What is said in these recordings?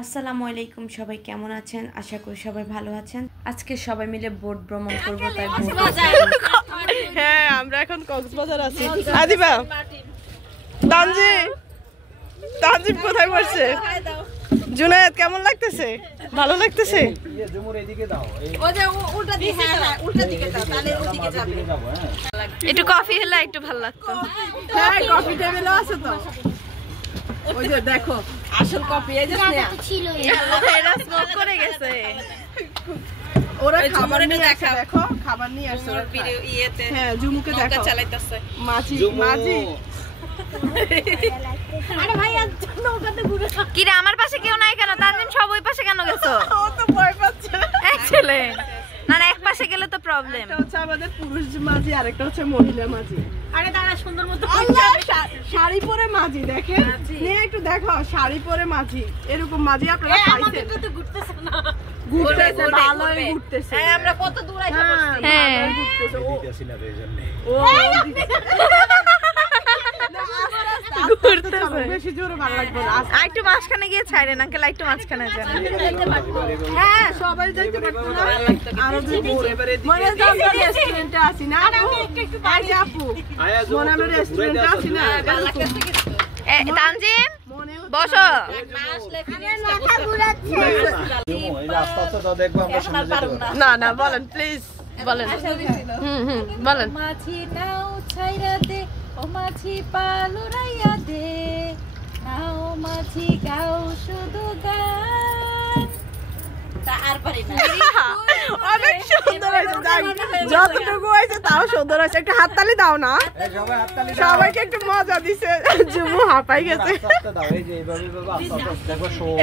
আসসালামু আলাইকুম, সবাই কেমন আছেন? আশা করি সবাই ভালো আছেন। আজকে সবাই মিলে বোট ভ্রমণ করবো, তাই হ্যাঁ আমরা এখন কক্সবাজার আছি। আদিবা তানজিব কোথায় পড়ছে? জুনায়েদ কেমন লাগতেছে? ভালো লাগতেছে? একটু কফি হলে একটু ভালো লাগতো। হ্যাঁ কফি টেবিলও আছে তো। ওই যে দেখো আসল কফি এই যে ছিল, এরা স্মোক করে গেছে। ওরা খাবার নিয়ে আসে, দেখো খাবার নিয়ে আসে ভিডিও ইয়েতে। হ্যাঁ জুমুকে দেখো চালাইতেছে মাঝি। আরে ভাই আজ নৌকাতে ঘুরে কি রে? আমার পাশে কেউ নাই কেন? তানজিম সব ওই পাশে কেন গেছো? ও তো ভয় পাচ্ছে। ছেলে না এক পাশে গেলে তো প্রবলেম। এটা হচ্ছে আমাদের পুরুষ মাঝি, আরেকটা হচ্ছে মহিলা মাঝি। আরে দাঁড়া সুন্দর মতো শাড়ি পরে মাঝি, দেখেন নিয়ে একটু দেখো শাড়ি পরে মাঝি। এরকম মাঝি আপনারা পাইছেন? তো ঘুরতেছে না, ঘুরতেছে ভালোই ঘুরতেছে। হ্যাঁ আমরা কত দূর আইসা পড়ছি। হ্যাঁ ঘুরতেছে ও দিতেছি না এইজন্য। ও বেশি জোরে ভালো লাগবে না। একটু মাঝখানে গিয়ে ছাইরেন আঙ্কেল, একটু মাঝখানে যান। হ্যাঁ সবাই যাইতে পারতো না। আর মনে আমরা রেস্টুরেন্টে আসি না আপু? এই যে আপু মনে আমরা রেস্টুরেন্টে আসি না? তানজিম বসো। না না বলেন প্লিজ বলেন। বলেন। মাছি নাও ছাইরা দে ও মাছি পালুরাইয়া দে, নাও মাছি গাও শুধু গান। আর পারি না। অনেক সুন্দর হয়েছে, যতটুকু হয়েছে তাও সুন্দর হয়েছে। একটু হাততালি দাও না, সবাইকে একটু মজা দিছে। জুমু হাঁপাই গেছে।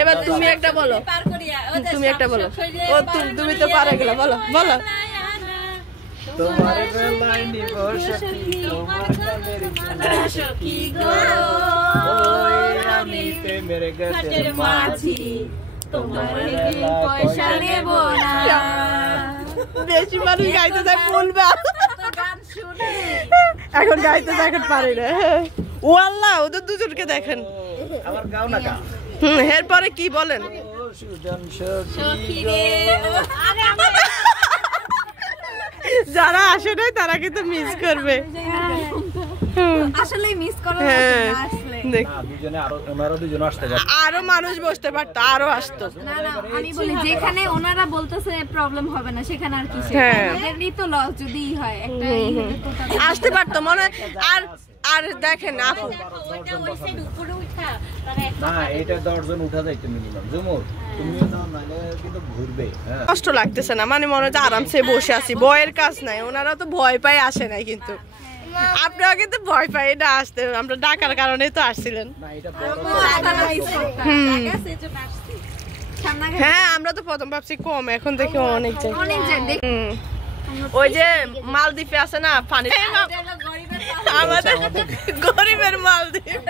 এবার তুমি একটা বলো, তুমি একটা বলো। ও তুমি তো পারে গেলা, বলো বলো। তোমার বেলায় নিব সখী, তোমার কালের সখী গো, আমি প্রেমের গাছের মাঝি, তোমার পয়সা নেব না। বেশি মানুষ গাইতে যায় বলবা, এখন গাইতে যায় এখন পারে না। ও আল্লাহ ওদের দুজনকে দেখেন। আবার গাও না গা। এরপরে কি বলেন? যারা আসে নাই তারা কিন্তু মিস করবে, আসলে মিস করা। আরো মানুষ বসতে পারতো, আরো আসতো। না না আমি বলি যেখানে ওনারা বলতেছে প্রবলেম হবে না সেখানে আর কি, এমনি তো লস যদি হয় একটা আসতে পারতো মনে। আর আর দেখেন আপু ওই সাইড উপরে উঠা না এটা 10 জন উঠা যাইতো মিনিমাম। জুমুর তুমিও নাও নালে কিন্তু ঘুরবে। হ্যাঁ কষ্ট লাগতেছে না, মানে মনে হচ্ছে আরামসে বসে আছি, ভয়ের কাজ নাই। ওনারা তো ভয় পায় আসে নাই, কিন্তু আপনারা কিন্তু ভয় পাই না আসতে। আমরা ডাকার কারণেই তো আসছিলেন। হ্যাঁ আমরা তো প্রথম ভাবছি কম, এখন দেখি অনেক জায়গায়। ওই যে মালদ্বীপে আছে না পানি, আমাদের গরিবের মালদ্বীপ।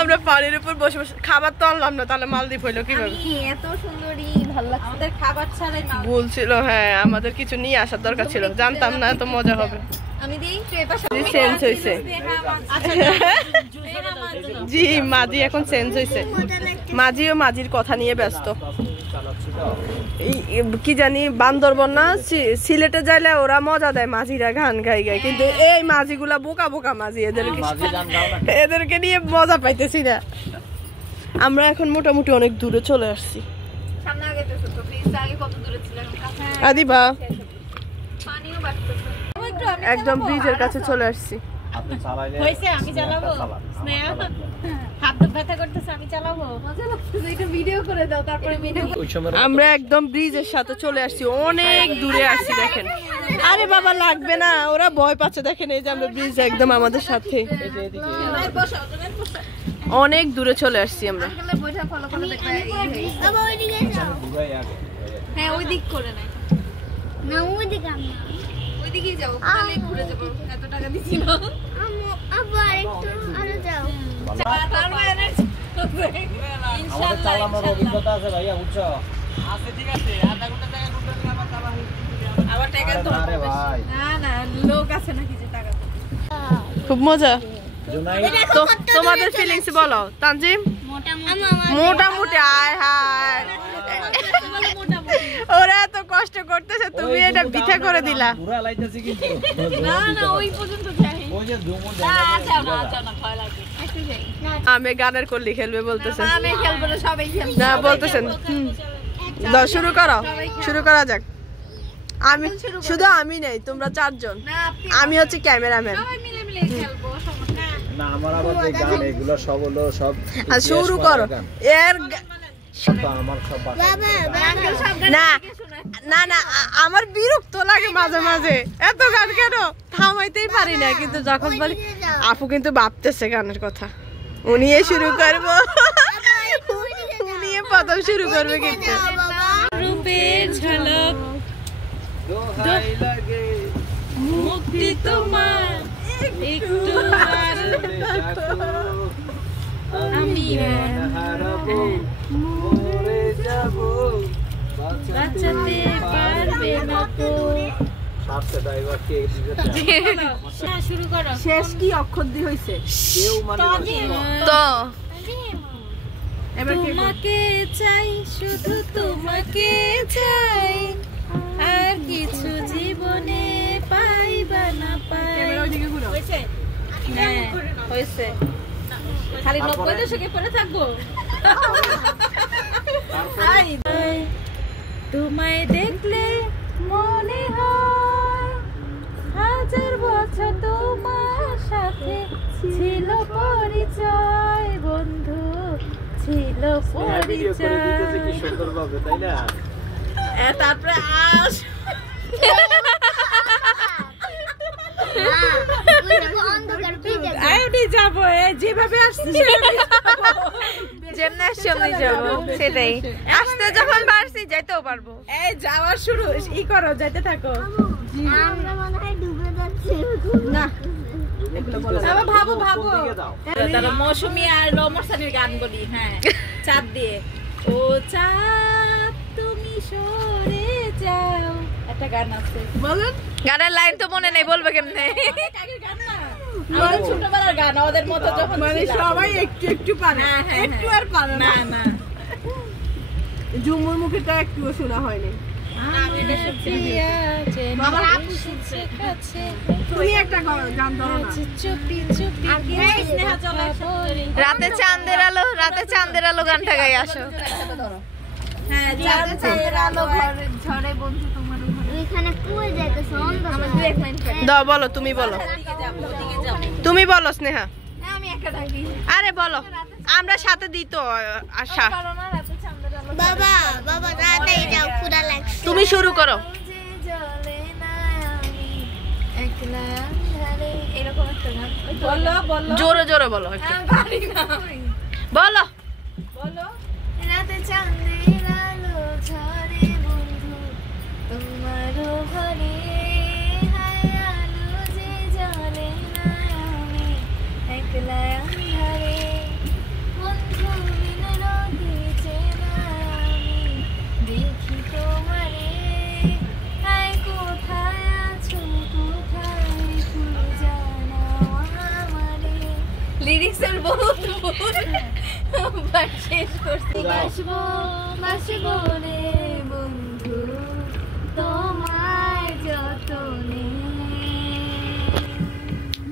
আমরা পানির উপর বসে বসে খাবার তো আনলাম না, তাহলে মালদ্বীপ হইলো কিভাবে? এত সুন্দরই ভালো লাগছে। আমাদের খাবার ছাড়াই ভুল ছিল। হ্যাঁ আমাদের কিছু নিয়ে আসার দরকার ছিল, জানতাম না এত মজা হবে। আমি দেই চেঞ্জ হয়েছে। জি মাঝি এখন চেঞ্জ হয়েছে। মাঝি ও মাঝির কথা নিয়ে ব্যস্ত। কি জানি বান্দরবন না সিলেটে যাইলে ওরা মজা দেয়, মাঝিরা গান গাই গায়, কিন্তু এই মাঝিগুলা বোকা বোকা মাঝি, এদেরকে নিয়ে মজা পাইতেছি না। আমরা এখন মোটামুটি অনেক দূরে চলে আসছি। আদিবা একদম ব্রিজের কাছে চলে আসছি। আপনি চালাইলে হইছে আমি চালাবো। স্নেহা হাত ব্যথা করতেছে, আমি চালাবো। মজা লাগতেছে, একটু ভিডিও করে দাও তারপরে ভিডিও। আমরা একদম ব্রিজের সাথে চলে আসছি, অনেক দূরে আসছি দেখেন। আরে বাবা লাগবে না, ওরা ভয় পাচ্ছে দেখেন। এই যে আমরা ব্রিজ একদম আমাদের সাথে, অনেক দূরে চলে আসছি আমরা। হ্যাঁ ওই দিক করে নাই না, ওই দিকে আমরা ওইদিকে যাবো, তাহলে ঘুরে যাবো। এত টাকা দিছি না আবার একটু আরো যাও। আমাদের চালানোর অভিজ্ঞতা আছে ভাইয়া, বুঝছো? আছে ঠিক আছে, আধা ঘন্টা টাকা ঘুরতে আবার চালানো আবার টাকা তো। আরে ভাই না না লোক আছে নাকি যে টাকা খুব মজা। তোমাদের ফিলিংস বলো তানজিম। মোটামুটি আয় হায় আছে তুমি এটা বিঠা করে দিলা পুরা লাইতেছি কিন্তু না না ওই পর্যন্ত যাই ওই যে জুমুন আচ্ছা না ভয় লাগে একটু যাই আমি গানের কলি খেলবে বলতেছেন আমি খেলবো না সবাই খেলবে না বলতেছেন দাও শুরু করা যাক আমি শুধু আমি নাই তোমরা চারজন না আপনি আমি হচ্ছে ক্যামেরাম্যান সবাই মিলে মিলে খেলবো সমস্যা না আমার আবার যে গান এগুলো সব হলো সব আর শুরু করো এর তো আমার সব বাসা আঙ্কেল সব না না না আমার বিরক্ত লাগে মাঝে মাঝে এত গান কেন থামাইতেই পারি না কিন্তু যখন বলি আপু কিন্তু ভাবতেছে গানের কথা উনি শুরু করবো উনি প্রথম শুরু করবে কিন্তু রূপের ঝলক দোহাই লাগে মুক্তি তোমার একটু আমি হারাবো মরে যাব বাঁচাতে পারবে না তো সাথে ড্রাইভার কে দিতে শুরু করো শেষ কি অক্ষর দিয়ে হইছে কেউ মানে তো এবার তোমাকে চাই শুধু তোমাকে চাই আর কিছু জীবনে পাইবা না পাই হয়েছে হ্যাঁ হইছে খালি 90 দশকে পড়ে থাকবো তোমায় দেখলে মনে হয় হাজার বছর তোমার সাথে ছিল পরিচয় বন্ধু ছিল পরিচয় কি সুন্দর ভাবে তাই না তারপরে আস যাবো যেভাবে আসছি যেমনি আসছি অমনি যাবো সেটাই আসতে যখন পারছি যাইতেও পারবো এই যাওয়া শুরু ই করো যাইতে থাকো আমরা মনে হয় ডুবে যাচ্ছি না ভাবো দিকে দাও তারা মৌসুমী আর রমরসানির গান বলি হ্যাঁ চাঁদ দিয়ে ও চাঁদ তুমি সরে যাও একটা গান আছে বলুন গানের লাইন তো মনে নেই বলবে কেমনে আমাদের ছোটবেলার গান ওদের মতো যখন মানে সবাই একটু একটু পারে একটু আর পারে না না ঝুমুর মুখেটা একটুও শোনা হয়নি তুমি একটা গান ধরো রাতে চাঁদের আলো গানটা গাই আসো হ্যাঁ চাঁদের আলো ঝরে বন্ধু তোমার ওইখানে পুয়ে যাইতেছে আমার দুই এক লাইন দাও বলো তুমি বলো তুমি বলো স্নেহা আমি একটা ডাকি আরে বলো আমরা সাথে দিই তো আশা বাবা বাবা তাড়াতাড়ি যাও ক্ষুধা লাগছে তুমি শুরু করো এরকম একটা গান বলো জোরে জোরে বলো একটু বলো রাতে চাঁদের আলো ঝরে বন্ধু তোমারও ঘরে হায় আলো যে জ্বলে না আমি একলা আন্ধারে বন্ধু বিন নদীছে না আমি দেখি তোমারে হায় কোথায় আছো কোথায় খুঁজে জানাও আমারে লিরিক্সের বহুত শেষ করছি বাসবো বাসবো রে বন্ধু তোমায় যতনে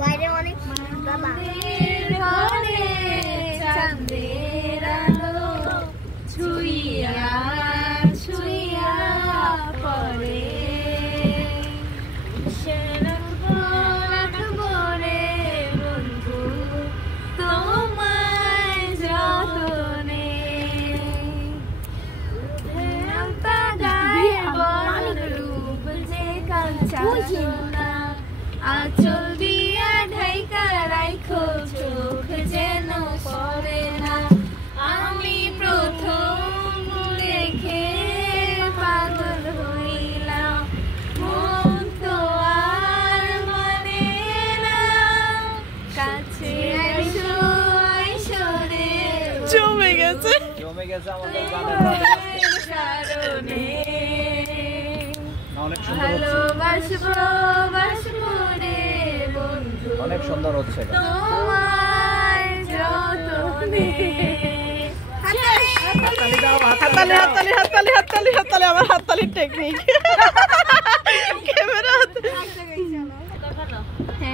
বাইরে অনেক ঘরে চাঁদের আলো ছুঁইয়া ছুঁইয়া পরে রাখবো রে বন্ধু তোমায় যতনে রূপ যে কাঞ্চা আচল দিয়া ঢাইকা রাইখো চোখ যেন পড়ে না আমি প্রথম দেখে পাগল হইলাম মন তো আর মানে না কাছে আইসো আইসো রে জমে গেছে আমাদের গানের কারণে অনেক সুন্দর ভালোবাসবো রে বন্ধু অনেক সুন্দর হচ্ছে তোমায় যতনে হাততালি হাততালি হাততালি হাততালি হাততালি আমার হাততালির টেকনিক ক্যামেরা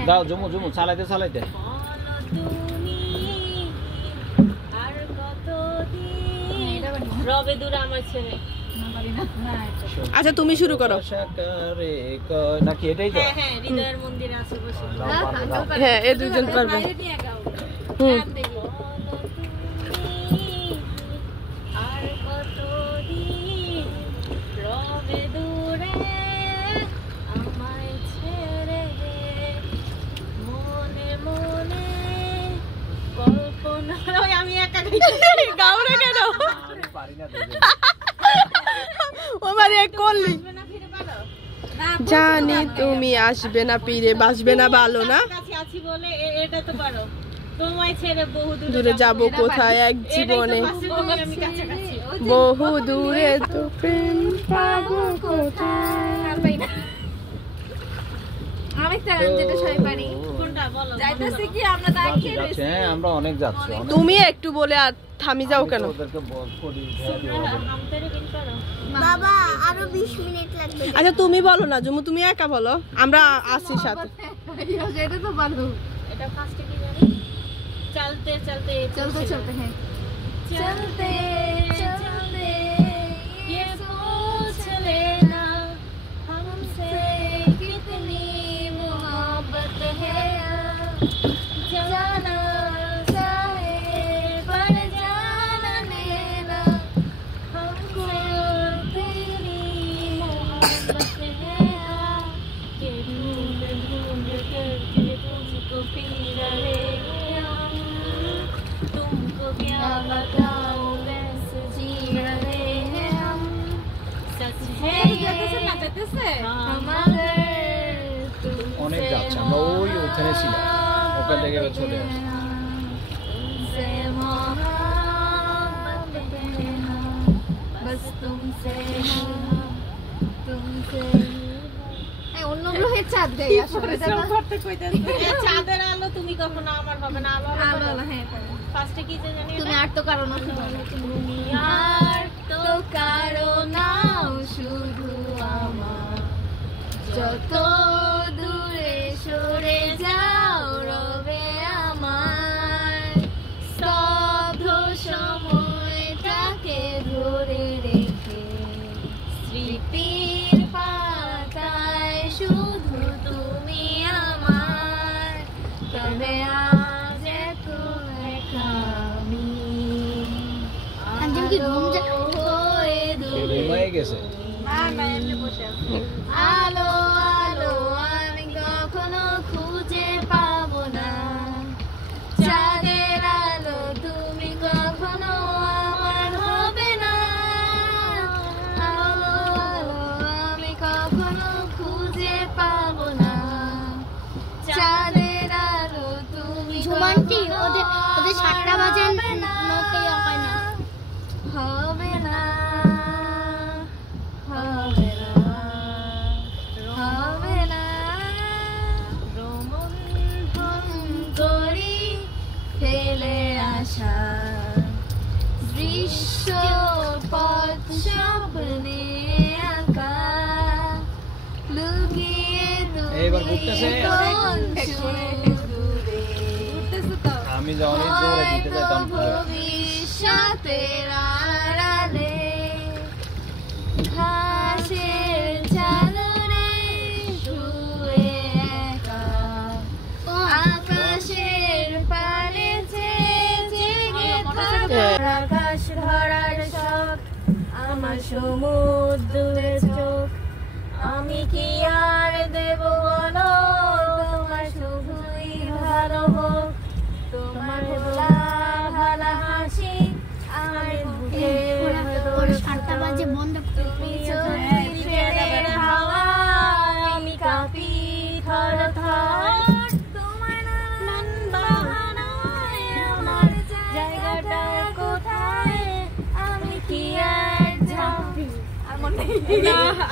দাও জমু জমু চালাইতে চালাইতে রবে দূর আমার ছেলে আচ্ছা তুমি শুরু করো নাকি এটাই তো হ্যাঁ হৃদয়ের মন্দিরে আছে বসে হ্যাঁ এই দুজন পারবে হুম আর কতদিন রবে দূরে আমায় ছেড়ে মনে মনে কল্পনা আমি একা গাও না কেন পারি না ও মানে করলি জানি তুমি আসবে না ফিরে বাসবে না ভালো না কাছে আছি বলে এটা তো পারো তোমায় ছেড়ে বহু দূরে যাব কোথায় এক জীবনে আমি কাছাকাছি বহু দূরে তো প্রেম পাবো কোথায় আরেকটা গান যেটা সবাই পারি কোনটা বলো যাইতেছে কি আমরা দাঁড় খেয়ে যাচ্ছে হ্যাঁ আমরা অনেক যাচ্ছি অনেক তুমি একটু বলে আর থামি যাও কেন ওদেরকে করি আমতেরে বিন করো বাবা আরো 20 মিনিট লাগবে আচ্ছা তুমি বলো না জুমু তুমি একা বলো আমরা আসি সাথে এটা তো পারো এটা ফার্স্টে কি জানি চলতে চলতে চলতে চলতে হ্যাঁ चलते चलते ये सोच लेना हमसे कितनी मोहब्बत है जाना चाहे पर जाना लेना हमको तेरी मोहब्बत है कि ढूंढ ढूंढ करके तुझको पी रहे हम तुमको क्या बताऊं कैसे जी रहे हैं हम सच है অনেক যাচ্ছে আমরা ওই ওখানে ছিলাম ওখান থেকে এবার চলে আসছি बस तुमसे तुमसे অন্যগুলো হয়ে চাঁদ দেয় আসলে চাঁদের আলো তুমি কখনো আমার হবে না আলো আলো আলো হ্যাঁ ফার্স্টে কি যে জানি তুমি আর তো কারণ তুমি আর তো কারো নাও শুধু আমার যত দূরে সরে যাও রবে আমার স্তব্ধ সময়টাকে ধরে রেখে স্মৃতির পাতায় শুধু তুমি আমার তবে আজ এত একা আমি আঞ্জুম কি ঘুম হয়ে দূরে ঘুমাই গেছে আলো আলো আমি কখনো খুঁজে পাবো না চাঁদের আলো তুমি কখনো আমার হবে না আলো আলো আমি কখনো খুঁজে পাবো না চাঁদের আলো তুমি ঝুমান্টি ওদের 7টা বাজে হবে না নৌকায় হয় না হবে না হবে না হবে না রোমন্থন করি ফেলে আসা দৃশ্য পথ স্বপ্নে আঁকা লুকিয়ে এইবার ঘুরতেছে। আমি যখন দৌড়ে দিতে যেতাম ভবিষ্যতের আড়ালে ঘাসের চাদরে শুয়ে একা আকাশের পানে জেগে থাকা আকাশ ধরার শখ আমার সমুদ্রের চোখ আমি কি আর দেব বলো তোমার শুধুই ভালো হোক তোমার ভোলা ভালা হাসি আমার বুকে ওর 7টা বাজে বন্ধ তুমি চোখের হাওয়া আমি কাঁপি থর থর তোমার মন বাহানায় আমার জায়গাটা কোথায় আমি কি আর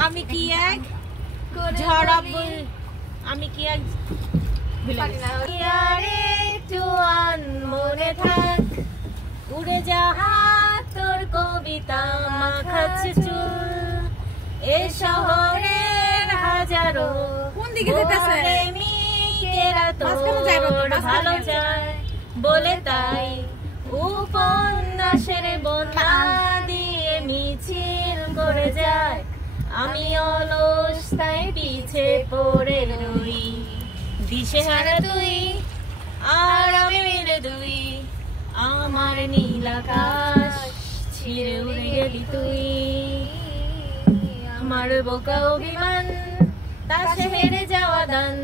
আমি কি এক ঝড়া আমি কি এক আরে জোয়ান মনে থাক উড়ে যা হাত তোর কবিতা মাখাচ্ছে চুল এ শহরের হাজারো কোন দিকে যেতেছে প্রেমিকেরা তোর ভালো যায় বলে তাই উপন্যাসের বন্যা দিয়ে মিছিল করে যায় আমি অলস তাই পিছে পড়ে রই দিশেহারা তুই আর আমি মিলে দুই আমার নীল আকাশ ছিঁড়ে উড়ে গেলি তুই আমার বোকা অভিমান তাসে হেরে যাওয়া দান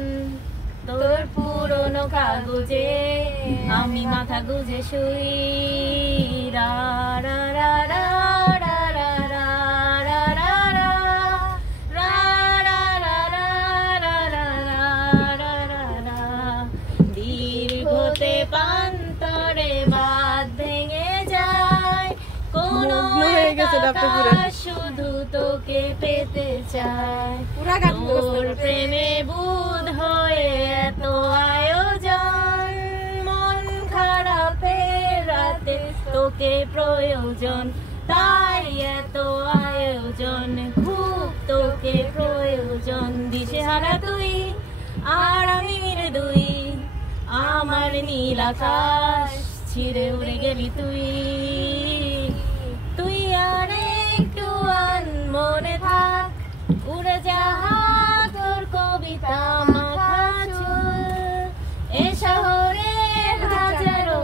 তোর পুরনো কাগজে আমি মাথা গুজে শুই রা রা রা রা রা রা রা রা রা রা রা রা রা রা রা রা রা রা দীর্ঘতে পান্তরে বাদ ভেঙে যায় কোনো শুধু তোকে পেতে চায় তোর প্রেমে বুধ হয়ে এত আয়োজন মন খারাপের রাতে তোকে প্রয়োজন তাই এত আয়োজন খুব তোকে প্রয়োজন দিশেহারা তুই আর আমি মিলে দুই আমার নীল আকাশ ছিঁড়ে উড়ে গেলি তুই তুই আর একটু মনে থাক উড়ে যাহা তোর কবিতা মাখা চুল এ শহরের হাজারো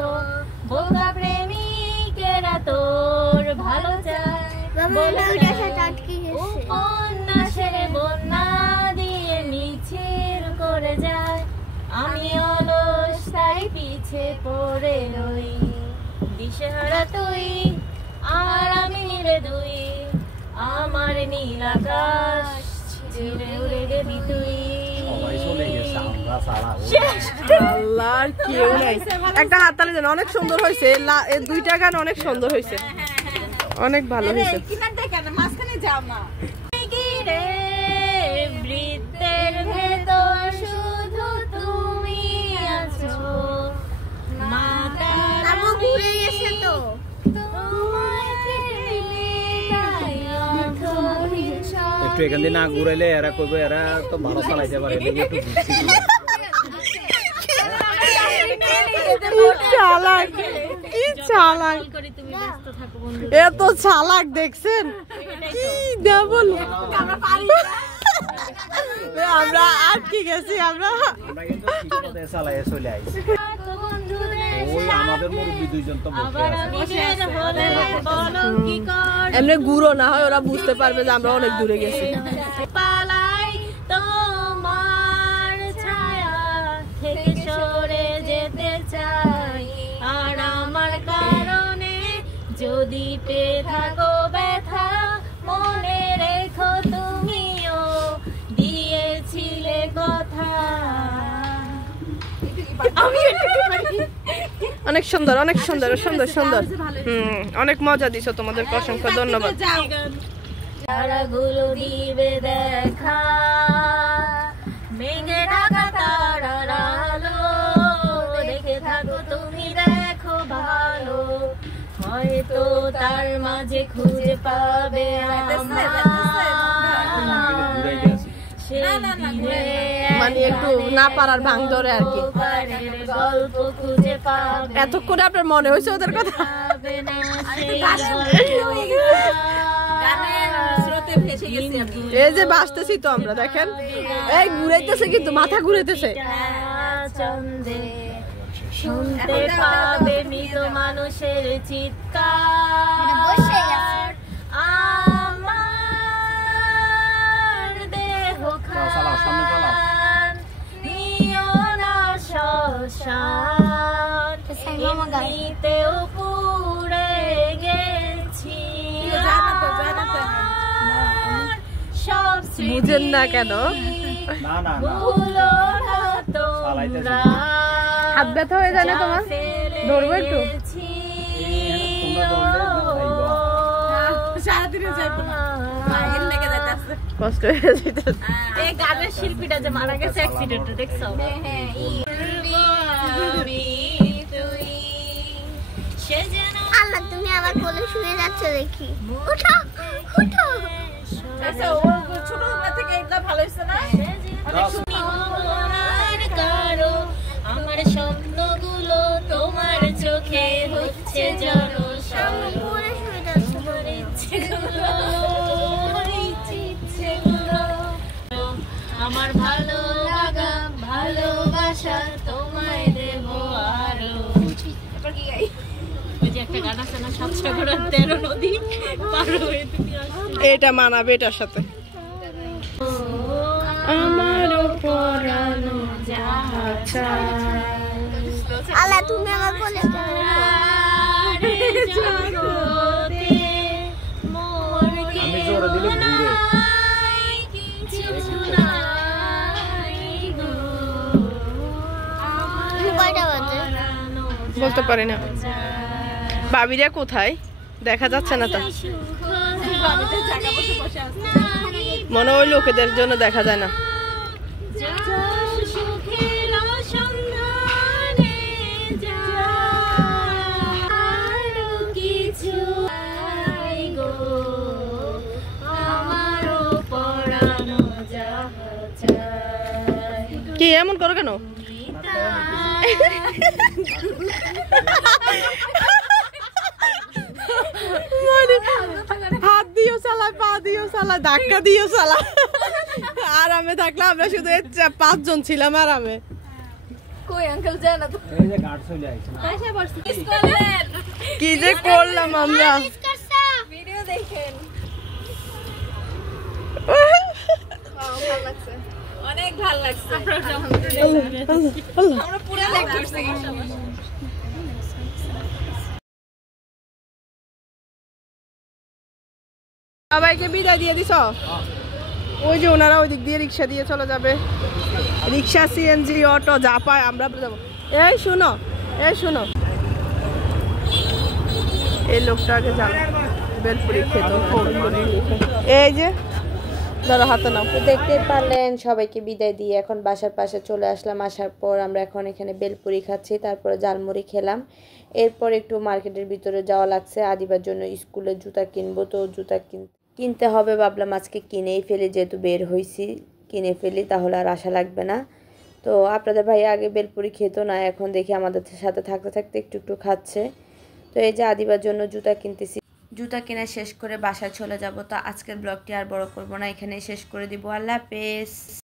বোকা প্রেমিকেরা তোর ভালো চায় উপন্যাসের বন্যা দিয়ে মিছিল করে যায় আমি অলস তাই পিছে পড়ে রই দিশেহারা তুই আর আমি মিলে দুই আমার নীল আকাশ ছিঁড়ে উড়ে গেলি তুই আল্লাহর কেউ নাই একটা হাততালি দেন অনেক সুন্দর হয়েছে এই দুইটা গান অনেক সুন্দর হয়েছে অনেক ভালো হয়েছে মাঝখানে যাও না বৃত্তের ভেতর শুধু তুমি আছো মাতা ঘুরে গেছে তো একটু এখান দিয়ে না ঘুরাইলে এরা করবে এরা তো ভালো চালাইতে পারে কি চালাক এত চালাক দেখছেন কি বল আমরা আটকে গেছি আমরা কিন্তু চালাই চলে আইছি ওই আমাদের মুরব্বি দুইজন তো বসে আছে এমনি ঘুরো না হয় ওরা বুঝতে পারবে যে আমরা অনেক দূরে গেছি পালাই তোমার ছায়া থেকে সরে যেতে চাই আর আমার কারণে যদি পেয়ে থাকো ব্যথা মনে রেখো তুমিও দিয়েছিলে কথা অনেক সুন্দর অনেক সুন্দর সুন্দর সুন্দর অনেক মজা দিছো তোমাদেরকে অসংখ্য ধন্যবাদ তারাগুলো দিবে দেখা মেঘে ঢাকা তারার আলো দেখে থাকো তুমি দেখো ভালো হয়তো তার মাঝে খুঁজে পাবে মানে একটু না পারার ভাঙ ধরে আর কি গল্প খুঁজে পাবে এতক্ষণে আপনার মনে হয়েছে ওদের কথা এই যে বাসতেছি তো আমরা দেখেন এই ঘুরাইতেছে কিন্তু মাথা ঘুরাইতেছে শুনতে পাবে মৃত মানুষের চিৎকার আমার দেহ খান নিও না শ্মশান এমনিতেও পুড়ে গেছি সব বুঝেন না কেন না না ভুলো না তোমরা হাত ব্যথা হয়ে যায় না তোমার ধরবো একটু কষ্ট হয়ে যেত এই গানের শিল্পীটা যে মারা গেছে অ্যাক্সিডেন্টে দেখছো আল্লাহ তুমি আমার কোলে শুয়ে যাচ্ছে দেখি। উঠো উঠো। আচ্ছা ও ছোট থেকে একদম ভালো হইছে না? আর কারো আমার স্বপ্নগুলো তোমার চোখে হচ্ছে আমার কোলে শুয়ে যাচ্ছে। আমার ভালো লাগা ভালোবাসা তোমায় দেব আরো। এবার কি গাই? ওই যে একটা গান আছে না, 7 সাগর আর 13 নদী পার হয়ে তুমি আসছো। এটা মানাবে এটার সাথে। আমারও পরানো যাহা চায়। আল্লাহ তুমি আমার কোলে আমি জোরে দিলে ঘুরে। কয়টা বাজে? বলতে পারি না। বাবিরা কোথায় দেখা যাচ্ছে না তো, মনে হয় লোকেদের জন্য দেখা যায় না। কি এমন করো কেন? হাত দিও চালায়, পা দিও চালায়, ধাক্কা দিও চালায়। আরামে থাকলে আমরা শুধু 5 জন ছিলাম আরামে। কই আঙ্কেল জানা তো? এই যে গার্ড চলে আইছে না। আশা করছি কিস করলেন। কি যে করলাম আমরা। ভিডিও দেখেন। ভালো লাগছে, অনেক ভালো লাগছে। আমরা পুরো লাইক করছি। সবাইকে বিদায় দিয়ে দিছ? ওই যে ওনারা ওই দিক দিয়ে রিক্সা দিয়ে চলে যাবে। রিক্সা, সিএনজি, অটো যা পায় আমরা যাবো। এই শুনো, এই শুনো, এই লোকটাকে জানো বেলপুরি খেত। এই যে ধরো হাতে নাও। তো দেখতেই পারলেন সবাইকে বিদায় দিয়ে এখন বাসার পাশে চলে আসলাম। আসার পর আমরা এখন এখানে বেলপুরি খাচ্ছি, তারপরে জালমুড়ি খেলাম। এরপর একটু মার্কেটের ভিতরে যাওয়া লাগছে, আদিবার জন্য স্কুলে জুতা কিনবো। তো জুতা কিনতে হবে, ভাবলাম আজকে কিনেই ফেলি, যেহেতু বের হয়েছি কিনে ফেলি, তাহলে আর আশা লাগবে না। তো আপনাদের ভাই আগে বেলপুরি খেত না, এখন দেখি আমাদের সাথে থাকতে থাকতে একটু একটু খাচ্ছে। তো এই যে আদিবার জন্য জুতা কিনতেছি। জুতা কেনা শেষ করে বাসায় চলে যাব। তো আজকের ব্লগটি আর বড় করব না, এখানেই শেষ করে দিব। আল্লাহ হাফেজ।